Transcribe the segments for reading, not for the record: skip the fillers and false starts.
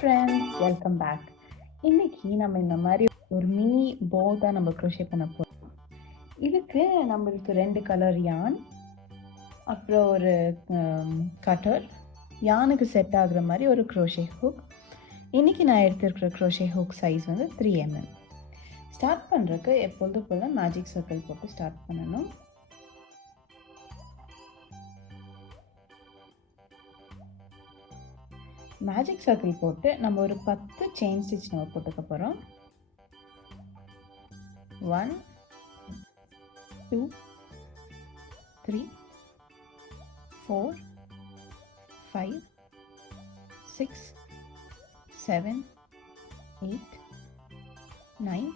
Friends, welcome back. இன்னைக்கு நம்ம இந்த மாதிரி ஒரு மினி போ தான் நம்ம க்ரோஷே பண்ண போகிறோம். இதுக்கு நம்மளுக்கு 2 கலர் யான், அப்புறம் ஒரு கட்டர், யானுக்கு செட் ஆகுற மாதிரி ஒரு க்ரோஷே ஹூக். இன்னைக்கு நான் எடுத்துருக்கிற க்ரோஷே ஹூக் சைஸ் வந்து 3 mm. ஸ்டார்ட் பண்ணுறதுக்கு எப்பொழுது போல் மேஜிக் சர்க்கிள் போட்டு ஸ்டார்ட் பண்ணணும். மேஜிக் சர்க்கிள் போட்டு நம்ம ஒரு 10 செயின் ஸ்டிச் நம்ம போட்டுக்க போகிறோம். 1 2 3 4 5 6 7 8 9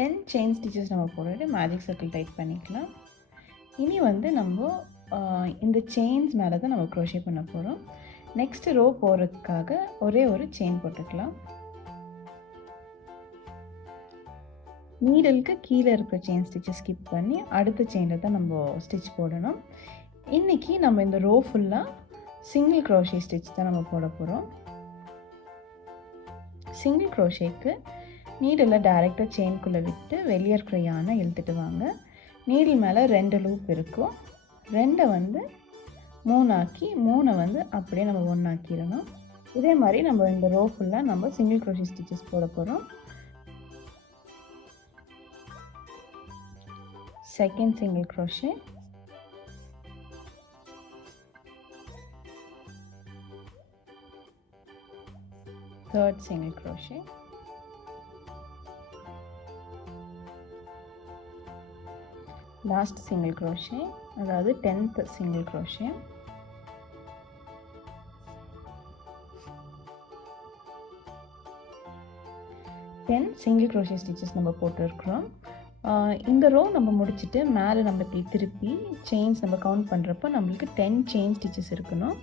10 செயின் ஸ்டிச்சஸ் நம்ம போட்டுட்டு மேஜிக் சர்க்கிள் டைட் பண்ணிக்கலாம். இனி வந்து நம்ம இந்த செயின்ஸ் மேலே தான் நம்ம க்ரோஷே பண்ண போகிறோம். நெக்ஸ்ட் ரோ போகிறதுக்காக ஒரே ஒரு செயின் போட்டுக்கலாம். நீடலுக்கு கீழே இருக்கிற செயின் ஸ்டிச்சை ஸ்கிப் பண்ணி அடுத்த செயினில் தான் நம்ம ஸ்டிச் போடணும். இன்றைக்கி நம்ம இந்த ரோ ஃபுல்லாக சிங்கிள் க்ரோஷே ஸ்டிச் தான் நம்ம போட போகிறோம். சிங்கிள் க்ரோஷேக்கு நீடலை டைரெக்டாக செயின்குள்ளே விட்டு வெளியே இருக்கிற யானை இழுத்துட்டு வாங்க. நீடில் மேலே 2 லூப் இருக்கும். 2 வந்து 3 ஆக்கி 3 வந்து அப்படியே நம்ம 1 ஆக்கிடணும். இதே மாதிரி நம்ம இந்த ரோ ஃபுல்லாக நம்ம சிங்கிள் க்ரோஷே ஸ்டிச்சஸ் போட போகிறோம். Second single crochet, third single crochet, last single crochet, அதாவது 10th single crochet. Single crochet stitches நம்ம போட்டுருக்குறோம். இந்த ரோ நம்ம முடிச்சுட்டு மேலே நம்ம திருப்பி செயின்ஸ் நம்ம கவுண்ட் பண்ணுறப்போ நம்மளுக்கு 10 செயின் ஸ்டிச்சஸ் இருக்கணும்.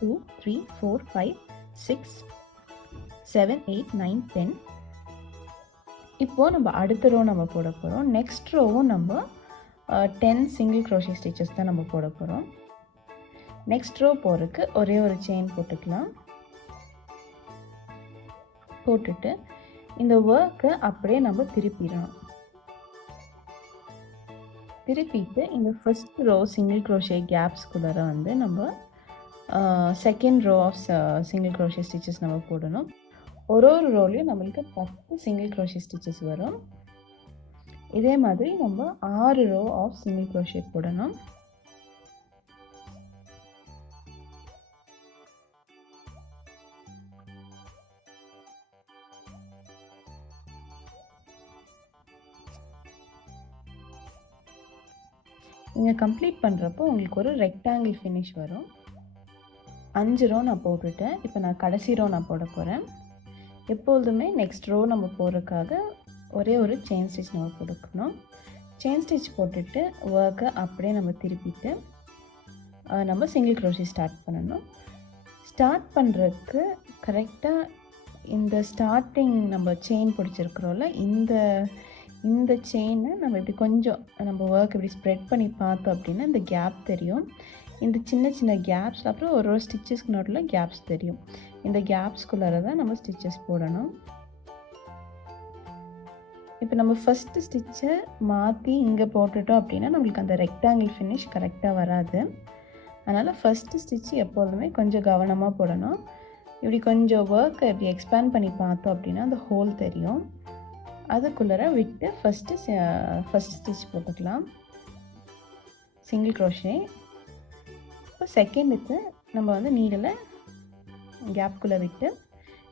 2 3 4 5 6 7 8 9 10. இப்போது நம்ம அடுத்த ரோ நம்ம போட போகிறோம். நெக்ஸ்ட் ரோவும் நம்ம 10 சிங்கிள் க்ரோஷே ஸ்டிச்சஸ் தான் நம்ம போட போகிறோம். நெக்ஸ்ட் ரோ போகிறதுக்கு ஒரே ஒரு செயின் போட்டுக்கலாம். போட்டுட்டு இந்த ஒர்க்கை அப்படியே நம்ம திருப்பிடணும். திருப்பிட்டு இந்த ஃபர்ஸ்ட் ரோ சிங்கிள் க்ரோஷே கேப்ஸ்குள்ளே வந்து நம்ம second row of single crochet stitches நம்ம போடணும். ஒரு ரோலையும் நம்மளுக்கு 10 சிங்கிள் க்ரோஷே ஸ்டிச்சஸ் வரும். இதே மாதிரி நம்ம 6 ரோ ஆஃப் சிங்கிள் க்ரோஷே போடணும். நீங்கள் கம்ப்ளீட் பண்ணுறப்போ உங்களுக்கு ஒரு ரெக்டாங்கிள் ஃபினிஷ் வரும். 5 ரோ நான் போட்டுட்டேன். இப்போ நான் கடைசி ரோ நான் போட போகிறேன். எப்பொழுதுமே நெக்ஸ்ட் ரோ நம்ம போடுறதுக்காக ஒரே ஒரு செயின் ஸ்டிச் நம்ம போட்டுக்கணும். செயின் ஸ்டிச் போட்டுட்டு ஒர்க்கை அப்படியே நம்ம திருப்பிட்டு நம்ம சிங்கிள் க்ரோஷே ஸ்டார்ட் பண்ணணும். ஸ்டார்ட் பண்ணுறதுக்கு கரெக்டாக இந்த ஸ்டார்டிங் நம்ம செயின் பிடிச்சிருக்கிறோம்ல, இந்த செயினை நம்ம இப்படி கொஞ்சம் நம்ம ஒர்க் இப்படி ஸ்ப்ரெட் பண்ணி பார்த்தோம் அப்படின்னா இந்த கேப் தெரியும். இந்த சின்ன சின்ன கேப்ஸ், அப்புறம் ஒரு ஸ்டிச்சஸ்க்கு நடுவில் கேப்ஸ் தெரியும். இந்த கேப்ஸ்குள்ளார தான் நம்ம ஸ்டிச்சஸ் போடணும். இப்போ நம்ம ஃபஸ்ட்டு ஸ்டிச்சை மாற்றி இங்கே போட்டுட்டோம் அப்படின்னா நம்மளுக்கு அந்த ரெக்டாங்கிள் ஃபினிஷ் கரெக்டாக வராது. அதனால் ஃபஸ்ட்டு ஸ்டிச் எப்பொழுதுமே கொஞ்சம் கவனமாக போடணும். இப்படி கொஞ்சம் ஒர்க்கை இப்படி எக்ஸ்பேண்ட் பண்ணி பார்த்தோம் அப்படின்னா அந்த ஹோல் தெரியும். அதுக்குள்ளார விட்டு ஃபஸ்ட்டு ஸ்டிச் போட்டுக்கலாம் சிங்கிள் க்ரோஷே. இப்போ செகண்டுக்கு நம்ம வந்து நீடலை கேப்குள்ளே விட்டு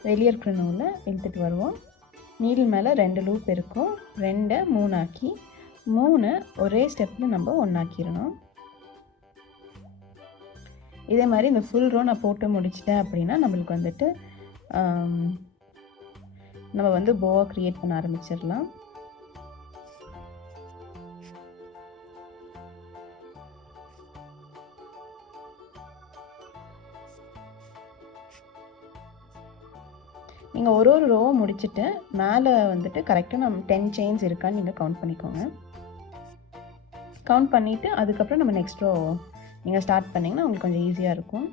வெளியே இருக்கிற நூலை இழுத்துட்டு வருவோம். நீடில் மேலே 2 லூப் இருக்கும். 2 3 ஆக்கி 3 ஒரே ஸ்டெப்பில் நம்ம 1 ஆக்கிடணும். இதே மாதிரி இந்த ஃபுல் ரோ நான் போட்டு முடிச்சிட்டேன் அப்படின்னா நம்மளுக்கு வந்துட்டு நம்ம வந்து போவை க்ரியேட் பண்ண ஆரம்பிச்சிடலாம். நீங்கள் ஒரு ரோவை முடிச்சுட்டு மேலே வந்துட்டு கரெக்டாக நம்ம 10 செயின்ஸ் இருக்கான்னு நீங்கள் கவுண்ட் பண்ணிக்கோங்க. கவுண்ட் பண்ணிவிட்டு அதுக்கப்புறம் நம்ம நெக்ஸ்ட் ரோ நீங்கள் ஸ்டார்ட் பண்ணிங்கன்னா உங்களுக்கு கொஞ்சம் ஈஸியாக இருக்கும்.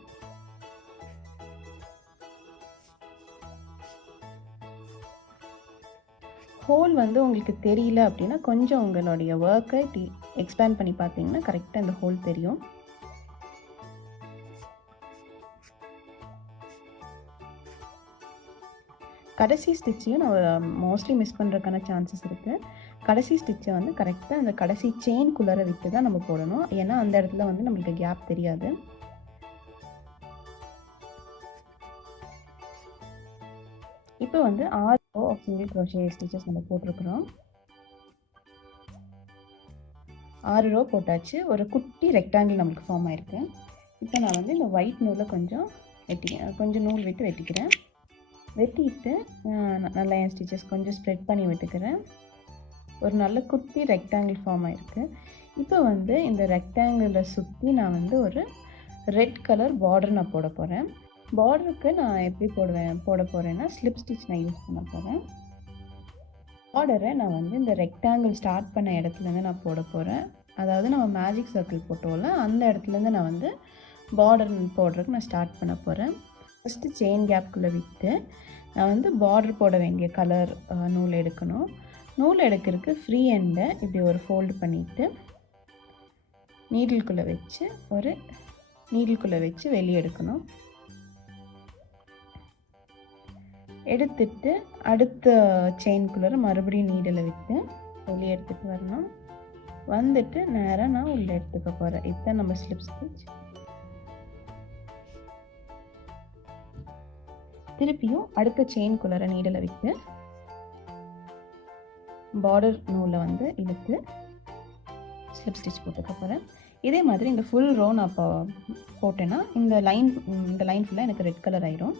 ஹோல் வந்து உங்களுக்கு தெரியல அப்படின்னா கொஞ்சம் உங்களுடைய ஒர்க்கை இப்படி எக்ஸ்பேண்ட் பண்ணி பார்த்தீங்கன்னா கரெக்டாக இந்த ஹோல் தெரியும். கடைசி ஸ்டிச்சையும் நான் மோஸ்ட்லி மிஸ் பண்ணுறதுக்கான சான்சஸ் இருக்குது. கடைசி ஸ்டிச்சை வந்து கரெக்டாக அந்த கடைசி செயின்குள்ளே விட்டு தான் நம்ம போடணும். ஏன்னா அந்த இடத்துல வந்து நம்மளுக்கு கேப் தெரியாது. இப்போ வந்து 6 row of single crochet stitches நம்ம போட்டிருக்கிறோம். 6 ரோ போட்டாச்சு. ஒரு குட்டி ரெக்டாங்கிள் நம்மளுக்கு ஃபார்ம் ஆயிருக்கு. இப்போ நான் வந்து இந்த ஒயிட் நூலை கொஞ்சம் நூல் விட்டு வெட்டிக்கிறேன். வெட்டிட்டு நல்லா என் ஸ்டிச்சஸ் கொஞ்சம் ஸ்ப்ரெட் பண்ணி விட்டுக்கிறேன். ஒரு நல்ல குட்டி ரெக்டாங்கிள் ஃபார்ம் ஆயிருக்கு. இப்போ வந்து இந்த ரெக்டாங்கிளை சுற்றி நான் வந்து ஒரு ரெட் கலர் பார்டர் நான் போட போகிறேன். பார்டருக்கு நான் எப்படி போட போகிறேன்னா ஸ்லிப் ஸ்டிச் நான் யூஸ் பண்ண போகிறேன். பார்டரை நான் வந்து இந்த ரெக்டாங்கிள் ஸ்டார்ட் பண்ண இடத்துலேருந்து நான் போட போகிறேன். அதாவது நம்ம மேஜிக் சர்க்கிள் போட்டோம்ல அந்த இடத்துலேருந்து நான் வந்து பார்டர் போடுறதுக்கு நான் ஸ்டார்ட் பண்ண போகிறேன். ஃபஸ்ட்டு செயின் கேப்குள்ளே விட்டு நான் வந்து பார்டர் போட வேண்டிய கலர் நூல் எடுக்கணும். நூல் எடுக்கிறதுக்கு ஃப்ரீ எண்டை இப்படி ஒரு ஃபோல்டு பண்ணிவிட்டு நீடில்குள்ளே வச்சு வெளியே எடுக்கணும். எடுத்துட்டு அடுத்த செயின்குள்ளே மறுபடியும் நீடில் விட்டு வெளியே எடுத்துகிட்டு வரணும். வந்துட்டு நேராக நான் உள்ளே எடுத்துக்க போகிறேன். இதுதான் நம்ம ஸ்லிப் ஸ்டிச். திருப்பியும் அடுத்த செயின்குள்ளே நீடில் விட்டு பார்டர் நூலை வந்து இழுத்து ஸ்லிப் ஸ்டிச் போட்டுக்க போகிறேன். இதே மாதிரி இந்த ஃபுல் ரோ நான் போட்டேன்னா இந்த லைன் ஃபுல்லாக எனக்கு ரெட் கலர் ஆயிரும்.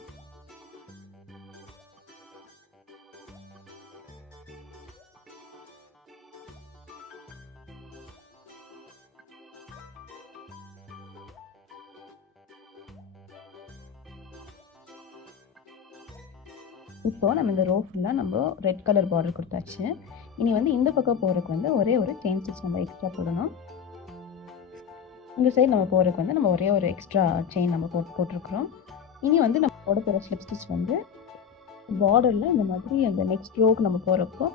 இப்போது நம்ம இந்த ரோ ஃபுல்லாக நம்ம ரெட் கலர் பார்டர் கொடுத்தாச்சு. இனி வந்து இந்த பக்கம் போகிறதுக்கு வந்து ஒரே ஒரு செயின் ஸ்டிச் நம்ம எக்ஸ்ட்ரா போடணும். இந்த சைடு நம்ம போகிறதுக்கு வந்து நம்ம ஒரே ஒரு எக்ஸ்ட்ரா செயின் நம்ம போட்டிருக்கிறோம். இனி வந்து நம்ம போட போகிற ஸ்லிப் ஸ்டிச் வந்து பார்டரில் இந்த மாதிரி அந்த நெக்ஸ்ட் ரோக்கு நம்ம போகிறப்போ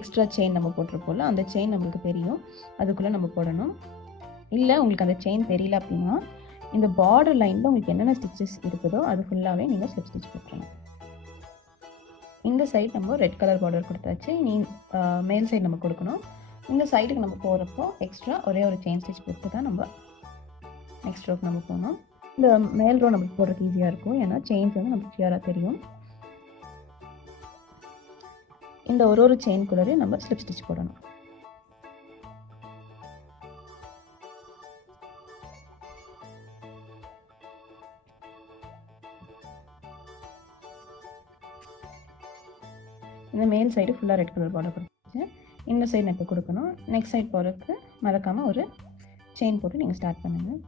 எக்ஸ்ட்ரா செயின் நம்ம போட்டிருப்போம்ல அந்த செயின் நம்மளுக்கு தெரியும், அதுக்குள்ளே நம்ம போடணும். இல்லை உங்களுக்கு அந்த செயின் தெரியல அப்படின்னா இந்த பார்டர் லைனில் உங்களுக்கு என்னென்ன ஸ்டிச்சஸ் இருக்குதோ அது ஃபுல்லாகவே நீங்கள் ஸ்லிப் ஸ்டிச் போட்டுருங்க. இந்த சைடு நம்ம ரெட் கலர் பார்டர் கொடுத்தாச்சு. இனி மேல் சைடு நம்ம கொடுக்கணும். இந்த சைடுக்கு நம்ம போகிறப்போ எக்ஸ்ட்ரா ஒரே ஒரு செயின் ஸ்டிச் போட்டு தான் நம்ம நெக்ஸ்ட் ரோக்கு நம்ம போகணும். இந்த மேல் ரோ நமக்கு போடுறதுக்கு ஈஸியாக இருக்கும், ஏன்னா செயின்ஸ் வந்து நமக்கு கிளியராக தெரியும். இந்த ஒரு செயின்குள்ளே நம்ம ஸ்லிப் ஸ்டிச் போடணும். இந்த மேல் சைடு ஃபுல்லாக ரெட் கலர் பார்டர் கொடுத்துச்சு. இந்த சைடு நான் இப்போ கொடுக்கணும். நெக்ஸ்ட் சைடு போகிறதுக்கு மறக்காமல் ஒரு செயின் போட்டு நீங்கள் ஸ்டார்ட் பண்ணுங்கள்.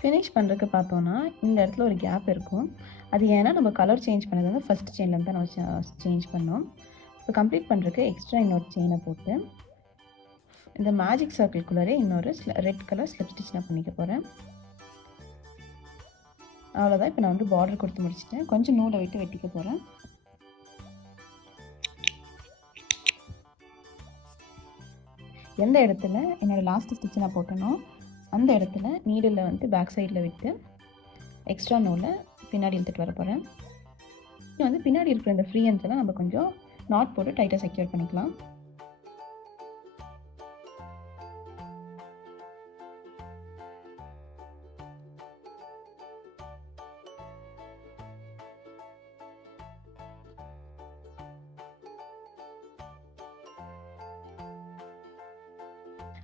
ஃபினிஷ் பண்ணுறதுக்கு பார்த்தோன்னா இந்த இடத்துல ஒரு கேப் இருக்கும். அது ஏன்னா நம்ம கலர் சேஞ்ச் பண்ணது வந்து ஃபஸ்ட் செயின்லேருந்து தான் நம்ம சேஞ்ச் பண்ணோம். இப்போ கம்ப்ளீட் பண்ணுறதுக்கு எக்ஸ்ட்ரா இன்னொரு செயினை போட்டு இந்த மேஜிக் சர்க்கிள்குள்ளே இன்னொரு ரெட் கலர் ஸ்லிப் ஸ்டிச் நான் பண்ணிக்க போகிறேன். அவ்வளோதான். இப்போ நான் வந்து பார்டர் கொடுத்து முடிச்சிட்டேன். கொஞ்சம் நூலை விட்டு வெட்டிக்க போகிறேன். எந்த இடத்துல என்னோடய லாஸ்ட் ஸ்டிச்சை நான் போட்டேனோ அந்த இடத்துல நீடில் வந்து பேக் சைடில் விட்டு எக்ஸ்ட்ரா நூலை பின்னாடி இழுத்துட்டு வர போகிறேன். இது வந்து பின்னாடி இருக்கிற இந்த ஃப்ரீ ஹேண்ட்ஸ் எல்லாம் நம்ம கொஞ்சம் நாட் போட்டு டைட்டாக செக்யூர் பண்ணிக்கலாம்.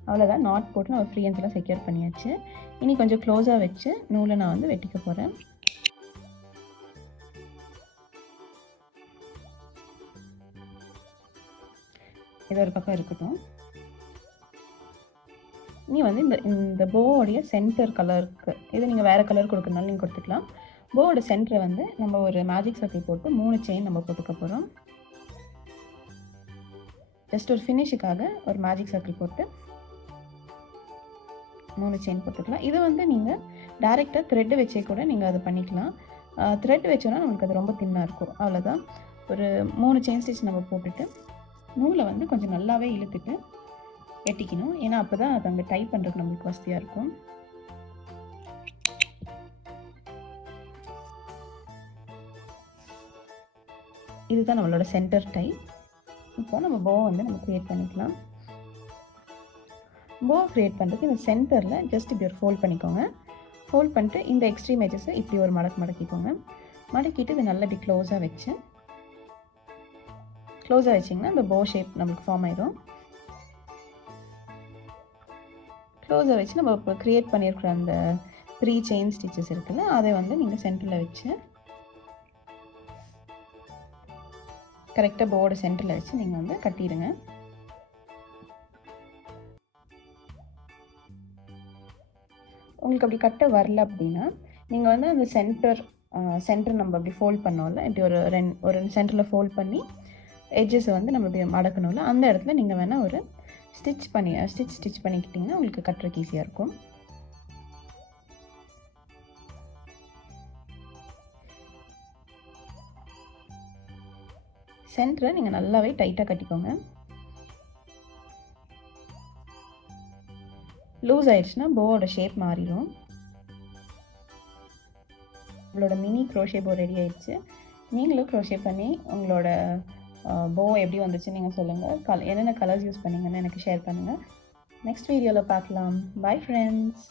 அவ்வளோதான். நாட் போட்டு நம்ம ஃப்ரீ ஹேண்ட்ஸ் எல்லாம் செக்யூர் பண்ணியாச்சு. இனி கொஞ்சம் க்ளோஸாக வச்சு நூலை நான் வந்து வெட்டிக்க போகிறேன். இது ஒரு பக்கம் இருக்கட்டும். இனி வந்து இந்த போவோடைய சென்டர் கலருக்கு இது நீங்கள் வேறு கலர் கொடுக்கறனால நீங்கள் கொடுத்துக்கலாம். போவோட சென்டரை வந்து நம்ம ஒரு மேஜிக் சர்க்கிள் போட்டு 3 செயின் நம்ம போட்டுக்க போகிறோம். ஜஸ்ட் ஒரு ஃபினிஷுக்காக ஒரு மேஜிக் சர்க்கிள் போட்டு 3 செயின் போட்டுக்கலாம். இது வந்து நீங்கள் டைரெக்டாக த்ரெட்டு வச்சே கூட நீங்கள் அதை பண்ணிக்கலாம். த்ரெட் வச்சோன்னா நமக்கு அது ரொம்ப தின்னாக இருக்கும். அவ்வளோதான். ஒரு 3 செயின் ஸ்டிச் நம்ம போட்டுட்டு நூலை வந்து கொஞ்சம் நல்லாவே இழுத்துட்டு வெட்டிக்கணும். ஏன்னா அப்போ தான் அது அங்கே டைப் பண்ணுறதுக்கு நம்மளுக்கு வசதியாக இருக்கும். இதுதான் நம்மளோட சென்டர் டை. இப்போ நம்ம போ வந்து நம்ம க்ரியேட் பண்ணிக்கலாம். போ க்ரியேட் பண்ணுறதுக்கு இந்த சென்டரில் ஜஸ்ட் இப்படி ஒரு ஃபோல்ட் பண்ணிக்கோங்க. ஃபோல்ட் பண்ணிட்டு இந்த எக்ஸ்ட்ரீம் எட்ஜஸை இப்படி ஒரு மடக்கிக்கோங்க. மடக்கிட்டு இது நல்லா இப்படி க்ளோஸாக வச்சிங்கன்னா இந்த போ ஷேப் நம்மளுக்கு ஃபார்ம் ஆயிடும். க்ளோஸாக வச்சு நம்ம இப்போ க்ரியேட் பண்ணியிருக்கிற அந்த 3 செயின் ஸ்டிச்சஸ் இருக்குல்ல, அதை வந்து நீங்கள் சென்டரில் வச்சு கரெக்டாக போர்டு சென்டரில் வச்சு நீங்கள் வந்து கட்டிடுங்க. உங்களுக்கு அப்படி கட்ட வரல அப்படின்னா நீங்கள் வந்து அந்த சென்டர் நம்ம அப்படி ஃபோல்ட் பண்ணோம்ல, இப்படி ஒரு சென்டரில் ஃபோல்ட் பண்ணி எட்ஜஸை வந்து நம்ம இப்படி மடக்கணும்ல, அந்த இடத்துல நீங்கள் வேணால் ஒரு ஸ்டிச் பண்ணிக்கிட்டிங்கன்னா உங்களுக்கு கட்டுறதுக்கு ஈஸியாக இருக்கும். சென்டரை நீங்கள் நல்லாவே டைட்டாக கட்டிக்கோங்க. லூஸ் ஆயிடுச்சுன்னா போவோட ஷேப் மாறிடும். உங்களோட மினி க்ரோஷே போ ரெடி ஆயிடுச்சு. நீங்களும் க்ரோஷே பண்ணி உங்களோட போ எப்படி வந்துச்சுன்னு நீங்கள் சொல்லுங்கள். என்னென்ன கலர்ஸ் யூஸ் பண்ணீங்கன்னு எனக்கு ஷேர் பண்ணுங்கள். நெக்ஸ்ட் வீடியோவில் பார்க்கலாம். Bye friends.